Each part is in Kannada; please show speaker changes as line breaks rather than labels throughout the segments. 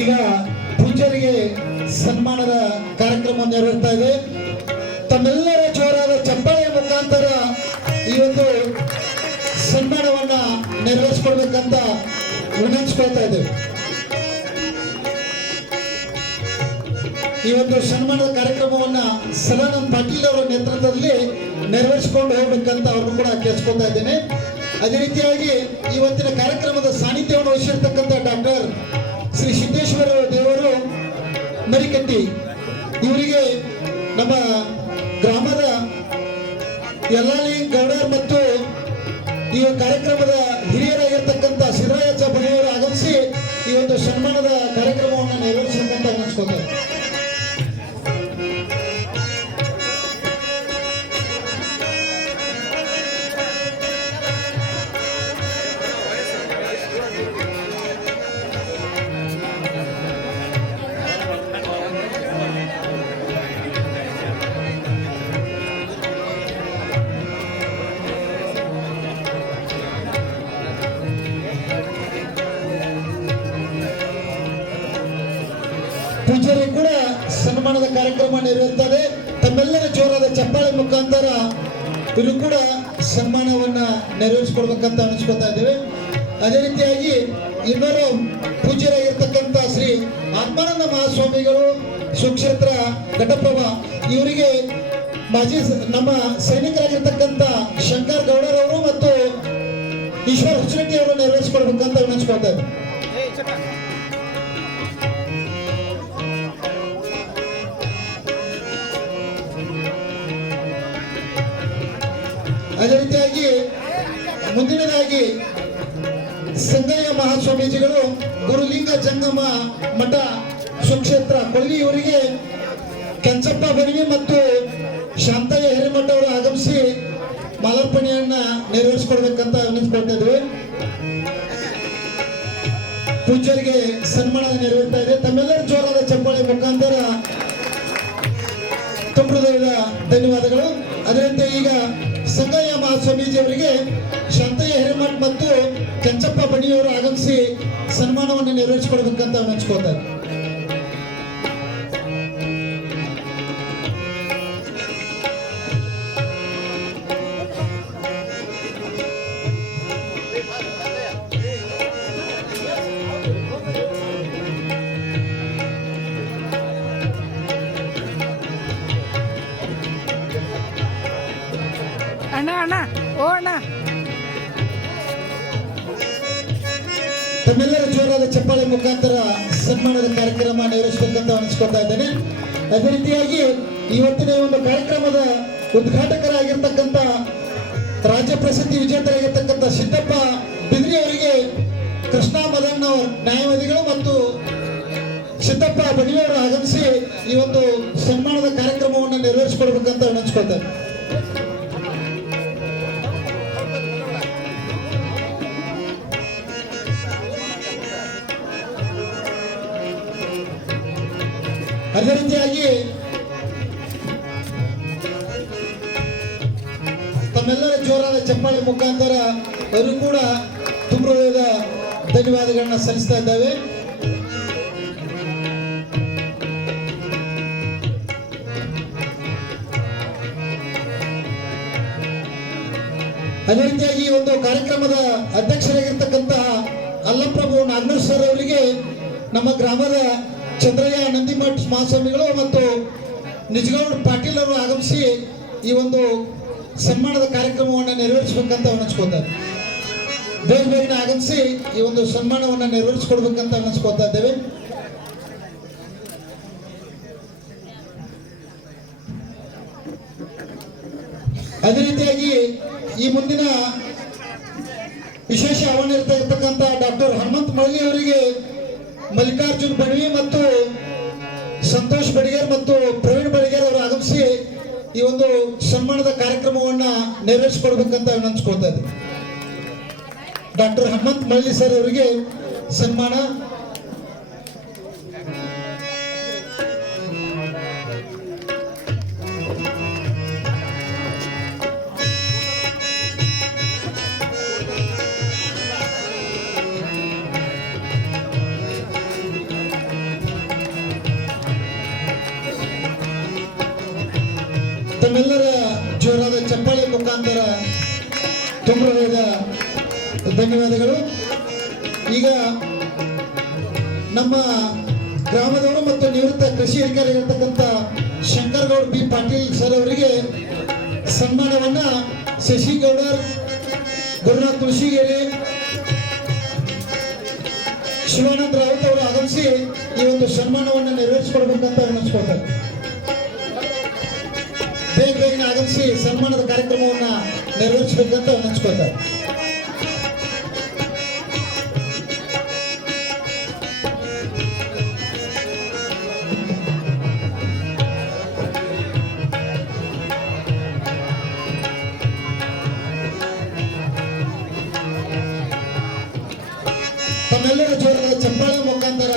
ಈಗ ಪೂಜ್ಯರಿಗೆ ಸನ್ಮಾನದ ಕಾರ್ಯಕ್ರಮ ನೆರವೇರ್ತಾ ಇದೆ. ತಮ್ಮೆಲ್ಲರ ಜೋರಾದ ಚಪ್ಪಾಳೆಯ ಮುಖಾಂತರ ಈ ಒಂದು ಸನ್ಮಾನವನ್ನ ನೆರವೇರಿಸ್ಕೊಡ್ಬೇಕಂತ ವಿನಂತಿಸ್ಕೊಳ್ತಾ ಇದ್ದೇವೆ. ಈ ಒಂದು ಸನ್ಮಾನದ ಕಾರ್ಯಕ್ರಮವನ್ನ ಸದಾನಂದ ಪಾಟೀಲ್ ಅವರ ನೇತೃತ್ವದಲ್ಲಿ ನೆರವೇರಿಸಿಕೊಂಡು ಹೋಗ್ಬೇಕಂತ ಅವ್ರನ್ನು ಕೂಡ ಕೇಳಿಸ್ಕೊತಾ ಇದ್ದೇನೆ. ಅದೇ ರೀತಿಯಾಗಿ ಇವತ್ತಿನ ಕಾರ್ಯಕ್ರಮದ ಸಾನ್ನಿಧ್ಯವನ್ನು ವಹಿಸಿರ್ತಕ್ಕಂಥ ಡಾಕ್ಟರ್ ಶ್ರೀ ಸಿದ್ದೇಶ್ವರ ದೇವರು ಮರಿಕಟ್ಟಿ ಇವರಿಗೆ ನಮ್ಮ ಗ್ರಾಮದ ಯಲ್ಲಾಲಿ ಗೌಡರ್ ಮತ್ತು ಈ ಕಾರ್ಯಕ್ರಮದ ಹಿರಿಯರಾಗಿರ್ತಕ್ಕಂಥ ಸಿದ್ದರಾಯಚ ಬಣಿಯವರು ಆಗಮಿಸಿ ಈ ಒಂದು ಸನ್ಮಾನದ ಕಾರ್ಯಕ್ರಮವನ್ನು ನೆರವೇರಿಸಿದಂತ ಅನಿಸ್ಕೊತಾರೆ ಸನ್ಮಾನದ ಕಾರ್ಯಕ್ರಮ ನೆರವೇರ್ತದೆ. ತಮ್ಮೆಲ್ಲರ ಜೋರಾದ ಚಪ್ಪಾಳೆ ಮುಖಾಂತರ ಇವರು ಕೂಡ ಸನ್ಮಾನವನ್ನ ನೆರವೇರಿಸಿಕೊಡ್ಬೇಕಂತ ಅನಿಸ್ಕೊತಾ ಇದ್ದೇವೆ. ಅದೇ ರೀತಿಯಾಗಿ ಇನ್ನೊರು ಪೂಜ್ಯರಾಗಿರ್ತಕ್ಕಂಥ ಶ್ರೀ ಆತ್ಮಾನಂದ ಮಹಾಸ್ವಾಮಿಗಳು, ಸುಕ್ಷೇತ್ರ, ಘಟಪ್ರಭ, ಇವರಿಗೆ ಮಾಜಿ ನಮ್ಮ ಸೈನಿಕರಾಗಿರ್ತಕ್ಕಂಥ ಶಂಕರ್ ಗೌಡರವರು ಮತ್ತು ಈಶ್ವರ್ ಹುಚ್ಚರೆಡ್ಡಿ ಅವರು ನೆರವೇರಿಸಿಕೊಡ್ಬೇಕಂತ ಅನಿಸ್ಕೊಳ್ತಾ ಇದ್ದೇವೆ ಅದೇ ರೀತಿಯಾಗಿ ಮುಂದಿನದಾಗಿ ಸಂಗಯ್ಯ ಮಹಾಸ್ವಾಮೀಜಿಗಳು ಗುರುಲಿಂಗ ಜಂಗಮ ಮಠ ಸುಕ್ಷೇತ್ರ ಕೊಲ್ಲಿ ಇವರಿಗೆ ಕೆಂಚಪ್ಪ ಬನಿವಿ ಮತ್ತು ಶಾಂತಯ್ಯ ಹಿರೇಮಠ ಅವರು ಆಗಮಿಸಿ ಮಾಲಾರ್ಪಣೆಯನ್ನ ನೆರವೇರಿಸಿಕೊಡ್ಬೇಕಂತ ವಿನಂತಿಸ್ಕೊಳ್ತಾ ಇದ್ವಿ. ಪೂಜ್ಯರಿಗೆ ಸನ್ಮಾನ ನೆರವೇರ್ತಾ ಇದೆ. ತಮ್ಮೆಲ್ಲರ ಜೋರಾದ ಚಪ್ಪಾಳೆ ಮುಖಾಂತರ ತುಂಬ ಹೃದಯದ ಧನ್ಯವಾದಗಳು ಅದರಂತೆ ಈಗ ಸಂಗಯ್ಯ ಮಹಾಸ್ವಾಮೀಜಿ ಅವರಿಗೆ ಶಾಂತಯ್ಯ ಹಿರೇಮಠ್ ಮತ್ತು ಕೆಂಚಪ್ಪ ಬಣಿಯವರು ಆಗಮಿಸಿ ಸನ್ಮಾನವನ್ನು ನೆರವೇರಿಸಿಕೊಡ್ಬೇಕಂತ ಮೆಚ್ಕೋತಾರೆ ತಮ್ಮೆಲ್ಲರ ಜೋರಾದ ಚಪ್ಪಾಳೆ ಮುಖಾಂತರ ಸನ್ಮಾನದ ಕಾರ್ಯಕ್ರಮ ನೆರವೇರಿಸಬೇಕಂತ ಅನಿಸ್ಕೊಳ್ತಾ ಇದ್ದೇನೆ. ಅದೇ ರೀತಿಯಾಗಿ ಇವತ್ತಿನ ಒಂದು ಕಾರ್ಯಕ್ರಮದ ಉದ್ಘಾಟಕರಾಗಿರ್ತಕ್ಕಂಥ ರಾಜ್ಯ ಪ್ರಸಿದ್ಧಿ ವಿಜೇತರಾಗಿರ್ತಕ್ಕಂಥ ಸಿದ್ದಪ್ಪ ಬಿದ್ರಿ ಅವರಿಗೆ ಕೃಷ್ಣ ಮದಣ್ಣ ಅವ್ರ ನ್ಯಾಯವಾದಿಗಳು ಮತ್ತು ಸಿದ್ದಪ್ಪ ಬಣಿಯವರು ಆಗಮಿಸಿ ಈ ಒಂದು ಸನ್ಮಾನದ ಕಾರ್ಯಕ್ರಮವನ್ನು ನೆರವೇರಿಸಿಕೊಡ್ಬೇಕಂತ ವಿನಿಸ್ಕೊಳ್ತಾರೆ ಅದೇ ರೀತಿಯಾಗಿ ತಮ್ಮೆಲ್ಲರ ಜೋರಾದ ಚಪ್ಪಾಳೆ ಮುಖಾಂತರ ಅವರು ಕೂಡ ತುಂಬ ಧನ್ಯವಾದಗಳನ್ನ ಸಲ್ಲಿಸ್ತಾ ಇದ್ದಾವೆ. ಅದೇ ರೀತಿಯಾಗಿ ಒಂದು ಕಾರ್ಯಕ್ರಮದ ಅಧ್ಯಕ್ಷರಾಗಿರ್ತಕ್ಕಂತಹ ಅಲ್ಲಪ್ರಭು ನಾಗನೂರ್ ಸರ್ ಅವರಿಗೆ ನಮ್ಮ ಗ್ರಾಮದ ಚಂದ್ರಯ್ಯ, ನಂದಿಮಠ್ ಮಹಾಸ್ವಾಮಿಗಳು ಮತ್ತು ನಿಜಗೌಡ ಪಾಟೀಲ್ ಅವರು ಆಗಮಿಸಿ ಈ ಒಂದು ಸನ್ಮಾನದ ಕಾರ್ಯಕ್ರಮವನ್ನು ನೆರವೇರಿಸಬೇಕಂತ ಅನಿಸ್ಕೋತಾರೆ ಬೇಗ ಬೇಗನೆ ಆಗಮಿಸಿ ಈ ಒಂದು ಸನ್ಮಾನವನ್ನು ನೆರವೇರಿಸ್ಕೊಡ್ಬೇಕಂತ ಅನಿಸ್ಕೋತಾ ಇದ್ದೇವೆ. ಅದೇ ರೀತಿಯಾಗಿ ಈ ಮುಂದಿನ ವಿಶೇಷ ಆಹ್ವಾನ ಇರ್ತಕ್ಕಂಥ ಡಾಕ್ಟರ್ ಹನುಮಂತ್ ಮಳ್ಳಿ ಅವರಿಗೆ ಮಲ್ಲಿಕಾರ್ಜುನ್ ಬಣ್ವಿ ಮತ್ತು ಸಂತೋಷ್ ಬಡಿಗೇರ್ ಮತ್ತು ಪ್ರವೀಣ್ ಬಡಿಗೇರ್ ಅವರು ಆಗಮಿಸಿ ಈ ಒಂದು ಸನ್ಮಾನದ ಕಾರ್ಯಕ್ರಮವನ್ನ ನೆರವೇರಿಸಿಕೊಡ್ಬೇಕಂತ ವಿನಂತಿಸ್ಕೊಳ್ತಾ ಇದ್ದೀನಿ. ಡಾಕ್ಟರ್ ಹನುಮಂತ್ ಮಳ್ಳಿ ಸರ್ ಅವರಿಗೆ ಸನ್ಮಾನ. ಮುಖಾಂತರ ತುಂಬ ಧನ್ಯವಾದಗಳು. ಈಗ ನಮ್ಮ ಗ್ರಾಮದವರು ಮತ್ತು ನಿವೃತ್ತ ಕೃಷಿ ಅಧಿಕಾರಿ ಇರತಕ್ಕಂಥ ಶಂಕರಗೌಡ ಬಿ. ಪಾಟೀಲ್ ಸರ್ ಅವರಿಗೆ ಸನ್ಮಾನವನ್ನ ಶಶಿಗೌಡರ್ ಗುರುನಾಥ್ ತುಳಸಿಗೇರಿ, ಶಿವಾನಂದ ರಾವತ್ ಅವರು ಆಗಮಿಸಿ ಈ ಒಂದು ಸನ್ಮಾನವನ್ನು ನೆರವೇರಿಸಿಕೊಡ್ಬೇಕಂತ ವಿನಿಸ್ಕೊಳ್ತಾರೆ ಬೇಗ ಬೇಗನೆ ಆಗಮಿಸಿ ಸನ್ಮಾನದ ಕಾರ್ಯಕ್ರಮವನ್ನ ನೆರವೇರಿಸಬೇಕಂತ ವಿನಿಸ್ಕೊಳ್ತಾರೆ ತಮ್ಮೆಲ್ಲರ ಜೋರದ ಚಪ್ಪಾಳೆ ಮುಖಾಂತರ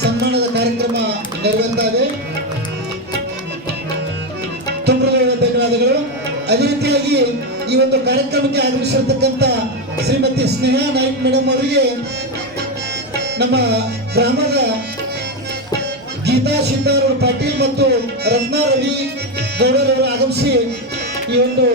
ಸನ್ಮಾನದ ಕಾರ್ಯಕ್ರಮ ನೆರವೇರ್ತಾ ಇದೆ ತುಂಬ ಧನ್ಯವಾದಗಳು ಅದೇ ರೀತಿಯಾಗಿ ಈ ಒಂದು ಕಾರ್ಯಕ್ರಮಕ್ಕೆ ಆಗಮಿಸಿರ್ತಕ್ಕಂಥ ಶ್ರೀಮತಿ ಸ್ನೇಹಾ ನಾಯ್ಕ್ ಮೇಡಮ್ ಅವರಿಗೆ ನಮ್ಮ ಗ್ರಾಮದ ಗೀತಾ ಸಿದ್ದಾರೂಢ ಪಾಟೀಲ್ ಮತ್ತು ರತ್ನಾ ರವಿ ಗೌಡರವರು ಆಗಮಿಸಿ ಈ ಒಂದು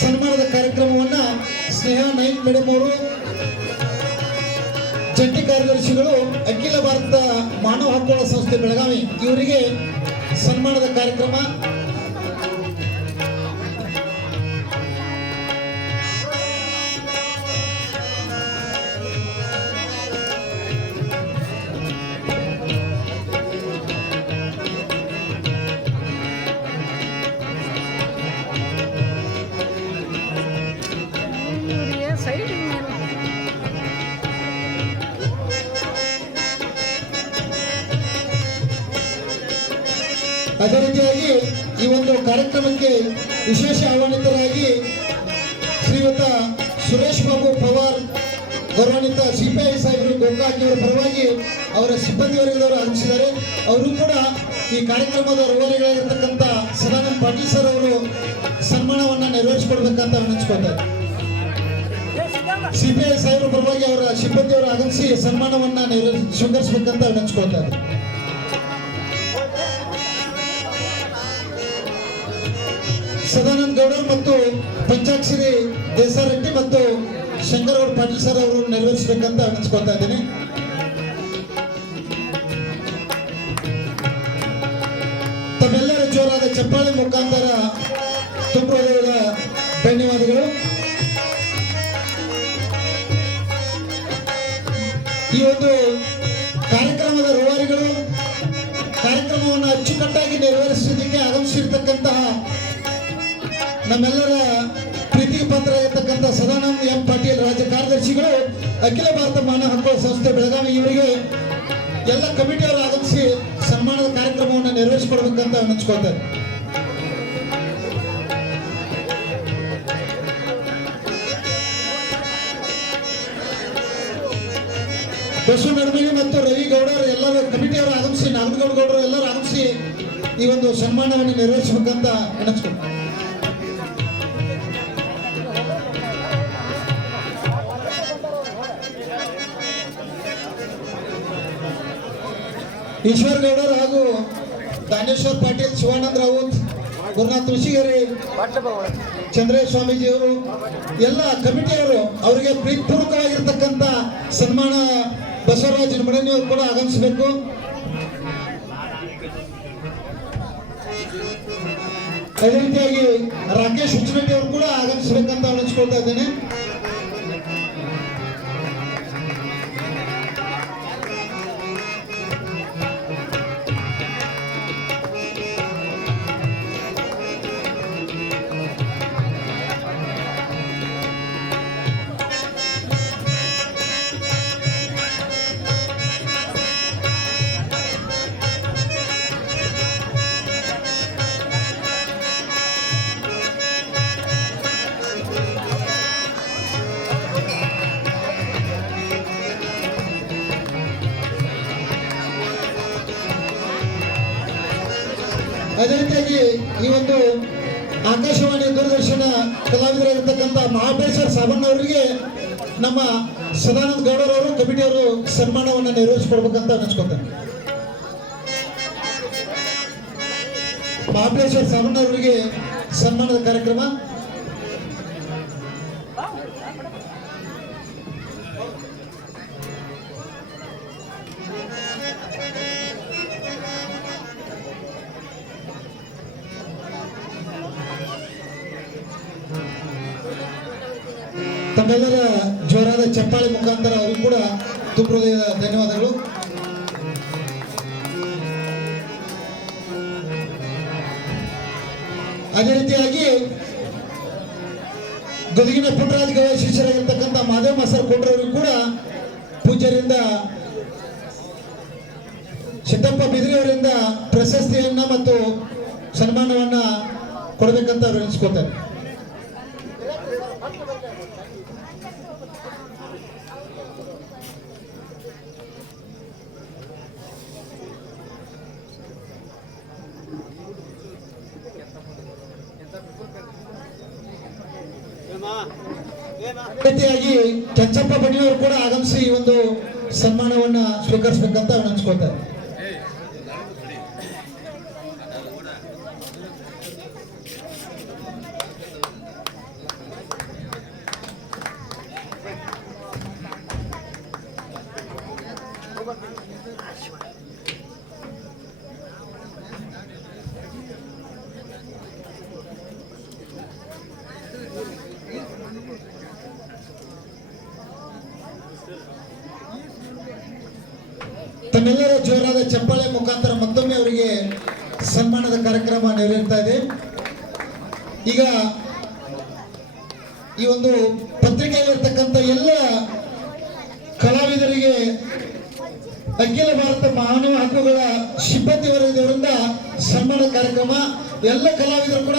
ಸನ್ಮಾನದ ಕಾರ್ಯಕ್ರಮವನ್ನ ಸ್ನೇಹಾ ನಾಯ್ಕ್ ಮೇಡಮ್ ಅವರು, ಜಂಟಿ ಕಾರ್ಯದರ್ಶಿಗಳು, ಅಖಿಲ ಭಾರತ ಮಾನವ ಹಕ್ಕುಗಳ ಸಂಸ್ಥೆ ಬೆಳಗಾವಿ, ಇವರಿಗೆ ಸನ್ಮಾನದ ಕಾರ್ಯಕ್ರಮ ಕಾರ್ಯಕ್ರಮಕ್ಕೆ ವಿಶೇಷ ಆಹ್ವಾನಿತರಾಗಿ ಶ್ರೀಯುತ ಸುರೇಶ್ ಬಾಬು ಪವಾರ್ ಗೌರವಾನ್ವಿತ ಸಿಪಿಐ ಸಾಹೇಬರು ಗೋಕಾಕಿಯವರ ಪರವಾಗಿ ಅವರ ಸಿಬ್ಬಂದಿ ವರ್ಗದವರು ಆಗಮಿಸಿದ್ದಾರೆ. ಅವರು ಕೂಡ ಈ ಕಾರ್ಯಕ್ರಮದ ರೂವಾರಿಗಳಾಗಿರ್ತಕ್ಕಂಥ ಸದಾನಂದ ಪಾಟೀಲ್ ಸರ್ ಅವರು ಸನ್ಮಾನವನ್ನ ನೆರವೇರಿಸಿಕೊಡ್ಬೇಕಂತ ವಿನಿಸ್ಕೊಳ್ತಾರೆ ಸಿಪಿಐ ಸಾಹೇಬರ ಪರವಾಗಿ ಅವರ ಸಿಬ್ಬಂದಿಯವರು ಆಗಮಿಸಿ ಸನ್ಮಾನವನ್ನ ನೆರವೇರಿಸಿ ಸ್ವೀಕರಿಸಬೇಕಂತ ವಿನಿಸ್ಕೊಳ್ತಾರೆ ಸದಾನಂದ ಗೌಡ ಮತ್ತು ಪಂಚಾಕ್ಷರಿ ದೇಸಾರೆಡ್ಡಿ ಮತ್ತು ಶಂಕರಗೌಡ ಪಾಟೀಲ್ ಸರ್ ಅವರು ನೆರವೇರಿಸಬೇಕಂತ ಅನಿಸ್ಕೊತಾ ಇದ್ದೀನಿ. ತಮ್ಮೆಲ್ಲರ ಜೋರಾದ ಚಪ್ಪಾಳೆ ಮುಖಾಂತರ ತುಂಬ ಧನ್ಯವಾದಗಳು. ಈ ಒಂದು ಕಾರ್ಯಕ್ರಮದ ರೂವಾರಿಗಳು, ಕಾರ್ಯಕ್ರಮವನ್ನು ಅಚ್ಚುಕಟ್ಟಾಗಿ ನೆರವೇರಿಸಿದ್ದಕ್ಕೆ ಆಗಮಿಸಿರ್ತಕ್ಕಂತಹ ನಮ್ಮೆಲ್ಲರ ಪ್ರೀತಿಗೆ ಪಾತ್ರ ಇರತಕ್ಕಂಥ ಸದಾನಂದ ಎಂ ಪಾಟೀಲ್ ರಾಜ್ಯ ಕಾರ್ಯದರ್ಶಿಗಳು, ಅಖಿಲ ಭಾರತ ಮಾನವ ಹಕ್ಕುಗಳ ಸಂಸ್ಥೆ ಬೆಳಗಾವಿ ಇವರಿಗೆ ಎಲ್ಲ ಕಮಿಟಿಯವರು ಆಗಮಿಸಿ ಸನ್ಮಾನದ ಕಾರ್ಯಕ್ರಮವನ್ನು ನೆರವೇರಿಸಿಕೊಡ್ಬೇಕಂತ ವಿನಿಸ್ಕೊಳ್ತಾರೆ ಬಸವ ನಡುಮಿನಿ ಮತ್ತು ರವಿ ಗೌಡರು ಎಲ್ಲರೂ ಕಮಿಟಿಯವರು ಆಗಮಿಸಿ, ನಾಗನಗೌಡ ಗೌಡರು ಎಲ್ಲರೂ ಆಗಮಿಸಿ ಈ ಒಂದು ಸನ್ಮಾನವನ್ನು ನೆರವೇರಿಸಬೇಕಂತ ವಿನಿಸ್ಕೊಳ್ತಾರೆ ಈಶ್ವರ್ ಗೌಡರು ಹಾಗೂ ದಾನೇಶ್ವರ್ ಪಾಟೀಲ್, ಶಿವಾನಂದ ರಾವುತ್, ಗುರುನಾಥ್ ತುಳಸಿಗೇರಿ ಚಂದ್ರೇಶ್ ಸ್ವಾಮೀಜಿಯವರು ಎಲ್ಲ ಕಮಿಟಿಯವರು ಅವರಿಗೆ ಪ್ರೀತಿಪೂರ್ವಕವಾಗಿರ್ತಕ್ಕಂಥ ಸನ್ಮಾನ ಬಸವರಾಜ ಮಡನಿಯವರು ಕೂಡ ಆಗಮಿಸಬೇಕು. ಅದೇ ರೀತಿಯಾಗಿ ರಾಕೇಶ್ ಹುಚ್ಚನಟ್ಟಿ ಅವರು ಕೂಡ ಆಗಮಿಸಬೇಕಂತ ಅನಿಸ್ಕೊಳ್ತಾ ಇದ್ದೇನೆ. ಅದೇ ರೀತಿಯಾಗಿ ಈ ಒಂದು ಆಕಾಶವಾಣಿ ದೂರದರ್ಶನ ಕಲಾವಿದರಾಗಿರ್ತಕ್ಕಂಥ ಮಹಾಬಲೇಶ್ವರ ಸಾಬಣ್ಣ ಅವರಿಗೆ ನಮ್ಮ ಸದಾನಂದ ಗೌಡರವರು ಕಮಿಟಿಯವರು ಸನ್ಮಾನವನ್ನು ನೆರವೇರಿಸಿಕೊಡ್ಬೇಕಂತ ಅನಿಸ್ಕೊತಾರೆ ಮಹಾಬಲೇಶ್ವರ ಸಾಮಣ್ಣವರಿಗೆ ಸನ್ಮಾನದ ಕಾರ್ಯಕ್ರಮ. ತಮ್ಮೆಲ್ಲರ ಜೋರಾದ ಚಪ್ಪಾಳೆ ಮುಖಾಂತರ ಅವರಿಗೂ ಕೂಡ ತುಂಬ ಹೃದಯದ ಧನ್ಯವಾದಗಳು. ಅದೇ ರೀತಿಯಾಗಿ ಗದುಗಿನ ಪುಟ್ಟರಾಜ ಗವಾಯಿ ಶಿಷ್ಯರಾಗಿರ್ತಕ್ಕಂಥ ಮಾದೇವ ಮಾಸ್ತರ್ ಕೊಟ್ರವರಿಗೂ ಕೂಡ ಪೂಜ್ಯರಿಂದ ಸಿದ್ದಪ್ಪ ಬಿದ್ರಿ ಅವರಿಂದ ಪ್ರಶಸ್ತಿಯನ್ನ ಮತ್ತು ಸನ್ಮಾನವನ್ನ ಕೊಡಬೇಕಂತ ಅವರು ಎನಿಸ್ಕೋತಾರೆ. ರೀತಿಯಾಗಿ ಕೆಂಚಪ್ಪ ಕೂಡ ಆಗಮಿಸಿ ಈ ಒಂದು ಸನ್ಮಾನವನ್ನ ಸ್ವೀಕರಿಸಬೇಕಂತ ಅನ್ಸ್ಕೊತಾರೆ ತಮ್ಮೆಲ್ಲರ ಜೋರಾದ ಚಪ್ಪಾಳೆ ಮುಖಾಂತರ ಮತ್ತೊಮ್ಮೆ ಅವರಿಗೆ ಸನ್ಮಾನದ ಕಾರ್ಯಕ್ರಮ ನೆರವೇರ್ತಾ ಇದೆ. ಈಗ ಈ ಒಂದು ಪತ್ರಿಕೆಯಲ್ಲಿರ್ತಕ್ಕಂಥ ಎಲ್ಲ ಕಲಾವಿದರಿಗೆ ಅಖಿಲ ಭಾರತ ಮಾನವ ಹಕ್ಕುಗಳ ಸಿಬ್ಬಂದಿ ವರ್ಗದವರಿಂದ ಸನ್ಮಾನ ಕಾರ್ಯಕ್ರಮ. ಎಲ್ಲ ಕಲಾವಿದರು ಕೂಡ